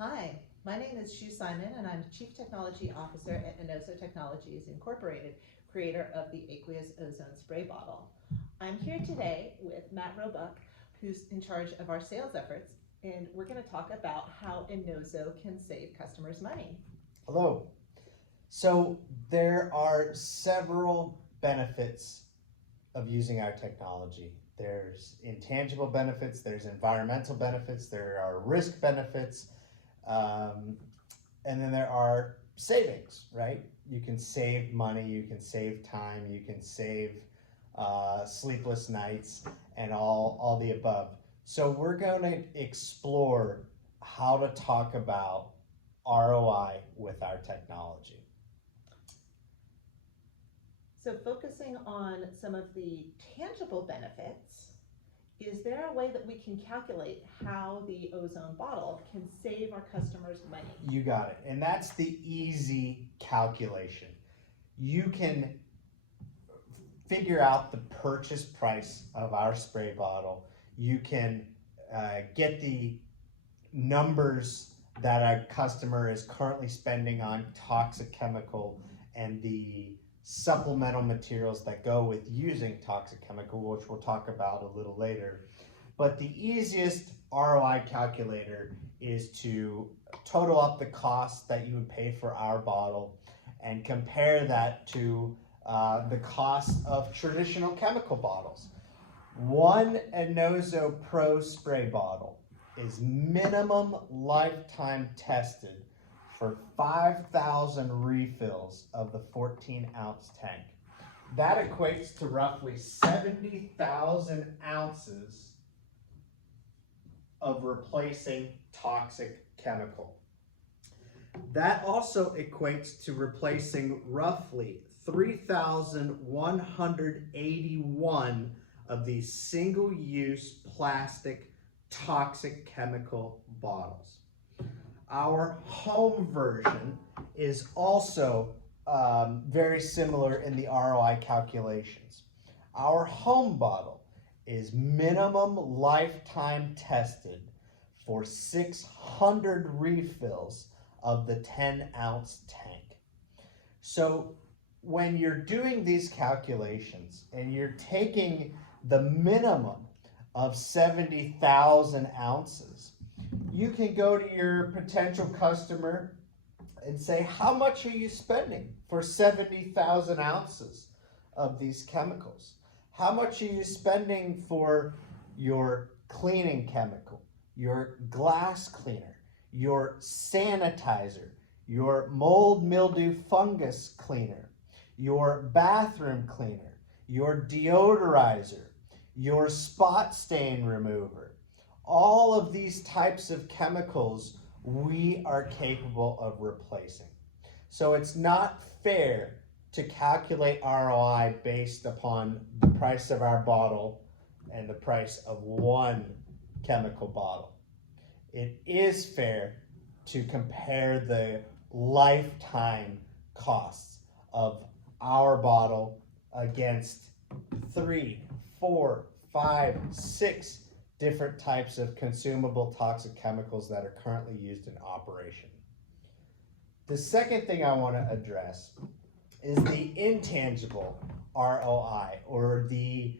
Hi, my name is Shu Simon, and I'm Chief Technology Officer at Inoso Technologies Incorporated, creator of the aqueous ozone spray bottle. I'm here today with Matt Roebuck, who's in charge of our sales efforts, and we're going to talk about how Inoso can save customers money. Hello. So there are several benefits of using our technology. There's intangible benefits, there's environmental benefits, there are risk benefits, um, and then there are savings, right? You can save money, you can save time, you can save sleepless nights, and all the above. So we're going to explore how to talk about ROI with our technology. So, focusing on some of the tangible benefits, is there a way that we can calculate how the ozone bottle can save our customers money? You got it. And that's the easy calculation. You can figure out the purchase price of our spray bottle. You can get the numbers that a customer is currently spending on toxic chemical and the supplemental materials that go with using toxic chemical, which we'll talk about a little later. But the easiest ROI calculator is to total up the cost that you would pay for our bottle and compare that to the cost of traditional chemical bottles. One Inoso Pro spray bottle is minimum lifetime tested for 5,000 refills of the 14-ounce tank. That equates to roughly 70,000 ounces of replacing toxic chemical. That also equates to replacing roughly 3,181 of these single-use plastic toxic chemical bottles. Our home version is also very similar in the ROI calculations. Our home bottle is minimum lifetime tested for 600 refills of the 10-ounce tank. So when you're doing these calculations and you're taking the minimum of 70,000 ounces, you can go to your potential customer and say, how much are you spending for 70,000 ounces of these chemicals? How much are you spending for your cleaning chemical, your glass cleaner, your sanitizer, your mold, mildew, fungus cleaner, your bathroom cleaner, your deodorizer, your spot stain remover? All of these types of chemicals we are capable of replacing. So it's not fair to calculate ROI based upon the price of our bottle and the price of one chemical bottle. It is fair to compare the lifetime costs of our bottle against 3, 4, 5, 6 different types of consumable toxic chemicals that are currently used in operation. The second thing I want to address is the intangible ROI, or the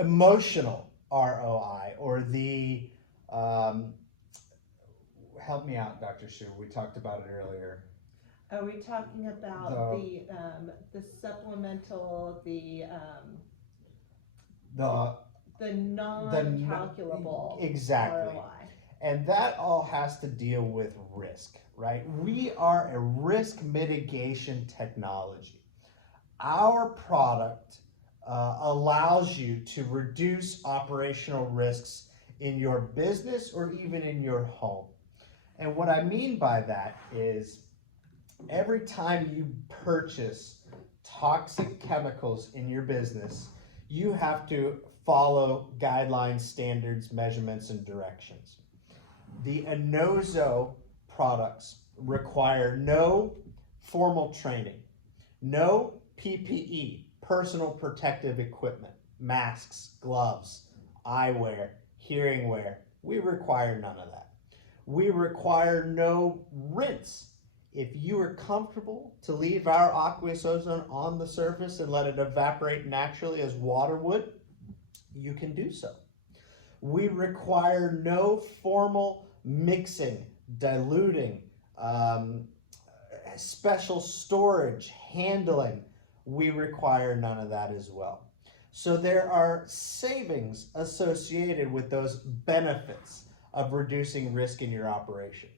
emotional ROI, or the help me out, Dr. Shu. We talked about it earlier. Are we talking about the supplemental, the non-calculable exactly. ROI? And that all has to deal with risk, right? We are a risk mitigation technology. Our product allows you to reduce operational risks in your business or even in your home. And what I mean by that is every time you purchase toxic chemicals in your business, you have to follow guidelines, standards, measurements, and directions. The Inoso products require no formal training, no PPE, personal protective equipment, masks, gloves, eyewear, hearing wear. We require none of that. We require no rinse. If you are comfortable to leave our aqueous ozone on the surface and let it evaporate naturally as water would, you can do so. We require no formal mixing, diluting, special storage, handling. We require none of that as well. So there are savings associated with those benefits of reducing risk in your operation.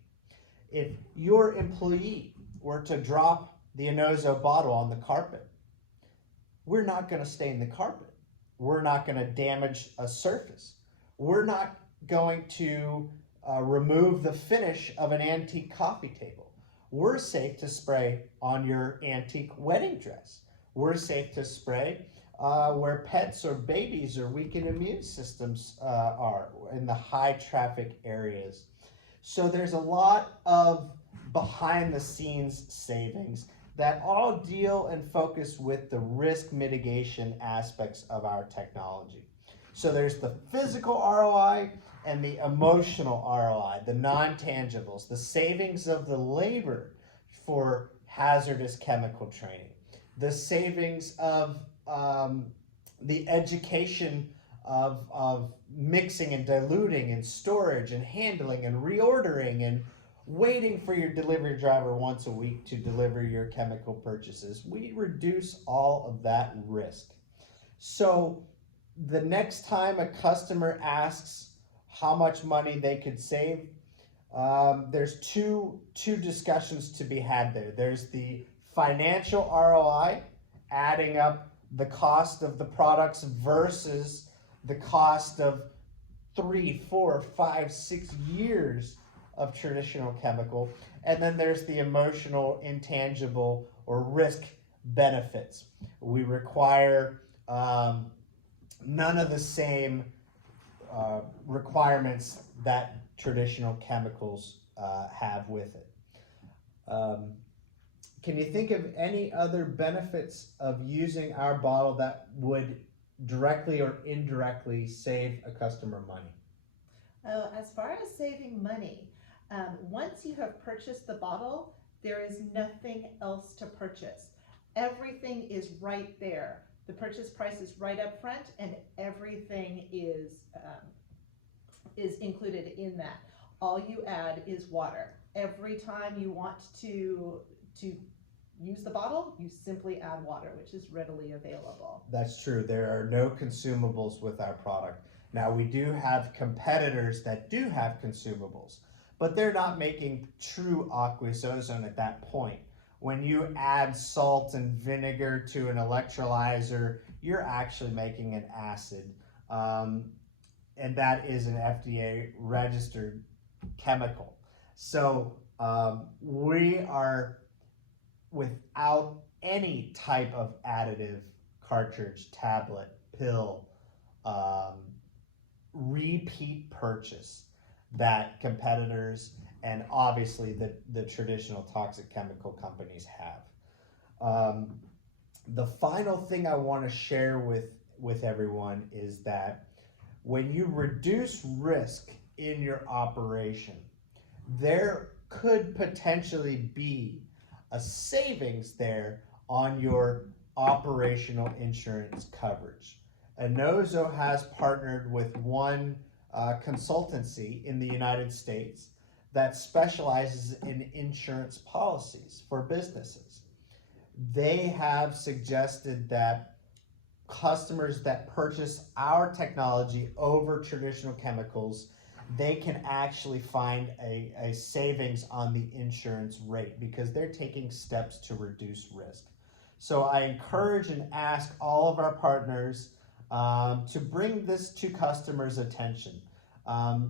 If your employee were to drop the Inozo bottle on the carpet, we're not going to stain the carpet. We're not going to damage a surface. We're not going to remove the finish of an antique coffee table. We're safe to spray on your antique wedding dress. We're safe to spray where pets or babies or weakened immune systems are in the high traffic areas. So there's a lot of behind the scenes savings that all deal and focus with the risk mitigation aspects of our technology. So there's the physical ROI and the emotional ROI, the non-tangibles, the savings of the labor for hazardous chemical training, the savings of the education of mixing and diluting and storage and handling and reordering and waiting for your delivery driver once a week to deliver your chemical purchases. We reduce all of that risk. So the next time a customer asks how much money they could save, there's two discussions to be had there. There's the financial ROI, adding up the cost of the products versus the cost of 3, 4, 5, 6 years of traditional chemical. And then there's the emotional, intangible, or risk benefits. We require none of the same requirements that traditional chemicals have with it. Can you think of any other benefits of using our bottle that would directly or indirectly save a customer money? Oh, as far as saving money, once you have purchased the bottle, there is nothing else to purchase. Everything is right there. The purchase price is right up front, and everything is included in that. All you add is water. Every time you want to use the bottle, you simply add water, which is readily available. That's true. There are no consumables with our product. Now, we do have competitors that do have consumables, but they're not making true aqueous ozone at that point. When you add salt and vinegar to an electrolyzer, you're actually making an acid, and that is an FDA registered chemical. So we are without any type of additive, cartridge, tablet, pill, repeat purchase that competitors and obviously the traditional toxic chemical companies have. The final thing I want to share with everyone is that when you reduce risk in your operation, there could potentially be a savings there on your operational insurance coverage. Inozo has partnered with one consultancy in the United States that specializes in insurance policies for businesses. They have suggested that customers that purchase our technology over traditional chemicals, they can actually find a savings on the insurance rate because they're taking steps to reduce risk. So I encourage and ask all of our partners to bring this to customers' attention.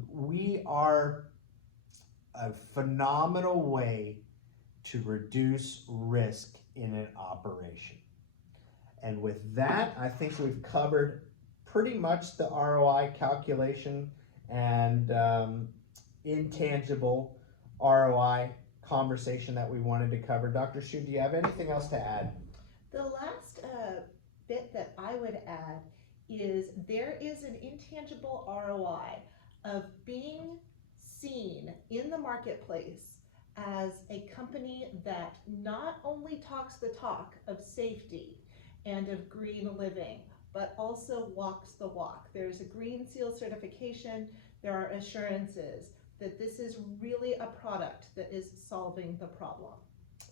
We are a phenomenal way to reduce risk in an operation. And with that, I think we've covered pretty much the ROI calculation and intangible ROI conversation that we wanted to cover. Dr. Shu, do you have anything else to add? The last bit that I would add is there is an intangible ROI of being seen in the marketplace as a company that not only talks the talk of safety and of green living, but also walks the walk. There's a Green Seal certification, there are assurances that this is really a product that is solving the problem.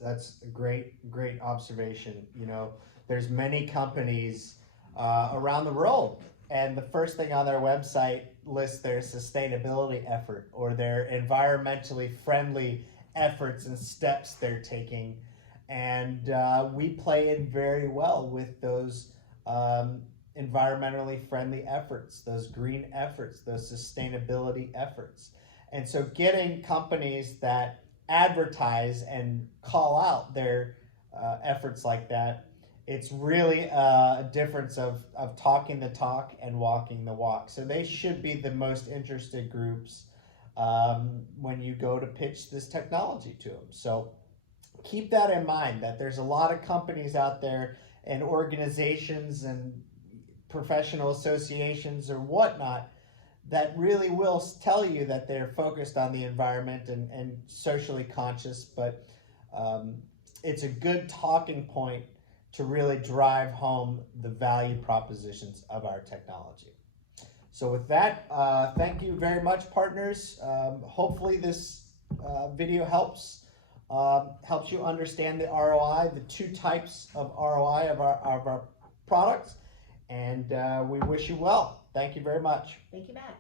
That's a great observation. You know, there's many companies around the world, and the first thing on their website lists their sustainability effort or their environmentally friendly efforts and steps they're taking. And we play in very well with those environmentally friendly efforts, those green efforts, those sustainability efforts. And so getting companies that advertise and call out their efforts like that, it's really a difference of talking the talk and walking the walk. So they should be the most interested groups when you go to pitch this technology to them. So keep that in mind, that there's a lot of companies out there and organizations and professional associations or whatnot that really will tell you that they're focused on the environment and socially conscious, but it's a good talking point to really drive home the value propositions of our technology. So with that, thank you very much, partners. Hopefully this video helps you understand the ROI, the two types of ROI of our products, and we wish you well. Thank you very much. Thank you, Matt.